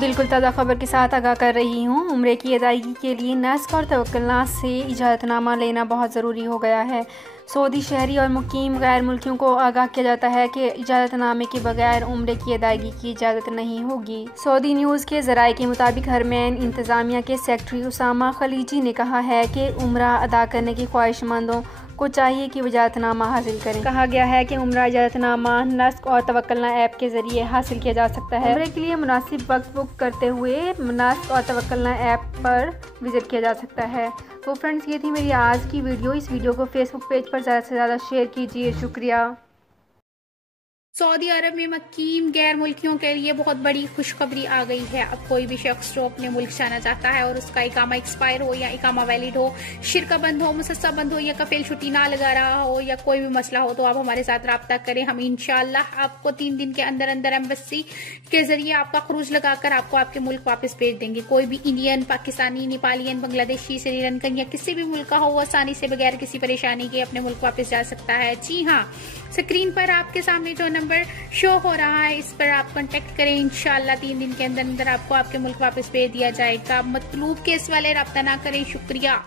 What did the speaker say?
बिल्कुल ताज़ा खबर के साथ आगाह कर रही हूँ। उम्रे की अदायगी के लिए नस्क और तवक्कुलनामा से इजाज़तनामा लेना बहुत ज़रूरी हो गया है। सऊदी शहरी और मुकीम गैर मुल्कियों को आगाह किया जाता है कि इजाज़तनामे के बगैर उम्रे की अदायगी की इजाज़त नहीं होगी। सऊदी न्यूज़ के ज़राए के मुताबिक हरमैन इंतज़ामिया के सेक्रेटरी उसामा खलीजी ने कहा है कि उम्रा अदा करने की ख्वाहिशमंदों को चाहिए कि इजाज़तनामा हासिल करें। कहा गया है कि उम्रा इजाज़तनामा नस्क और तवक्कुलनामा ऐप के ज़रिए हासिल किया जा सकता है। उम्रे के लिए मुनासिब वक्त बुक करते हुए नस्क और तवक्कुलनामा ऐप पर विज़िट किया जा सकता है। तो फ्रेंड्स, ये थी मेरी आज की वीडियो। इस वीडियो को फेसबुक पेज पर ज़्यादा से ज़्यादा शेयर कीजिए। शुक्रिया। सऊदी अरब में मुकीम गैर मुल्कियों के लिए बहुत बड़ी खुशखबरी आ गई है। अब कोई भी शख्स जो अपने मुल्क जाना चाहता है और उसका इकामा एक्सपायर हो या इकामा वैलिड हो, शिरका बंद हो, मुसस्सा बंद हो या कफील छुट्टी ना लगा रहा हो या कोई भी मसला हो, तो आप हमारे साथ रब्ता करें। हम इंशाअल्लाह आपको 3 दिन के अंदर अंदर एम्बेसी के जरिए आपका खरूज लगाकर आपको आपके मुल्क वापस भेज देंगे। कोई भी इंडियन, पाकिस्तानी, नेपालियन, बांग्लादेशी, श्रीलंकन या किसी भी मुल्क का हो, वो आसानी से बगैर किसी परेशानी के अपने मुल्क वापस जा सकता है। जी हाँ, स्क्रीन पर आपके सामने जो नंबर शो हो रहा है, इस पर आप कांटेक्ट करें। इंशाअल्लाह 3 दिन के अंदर अंदर आपको आपके मुल्क वापस भेज दिया जाएगा। मतलूब केस वाले रब्ता ना करें। शुक्रिया।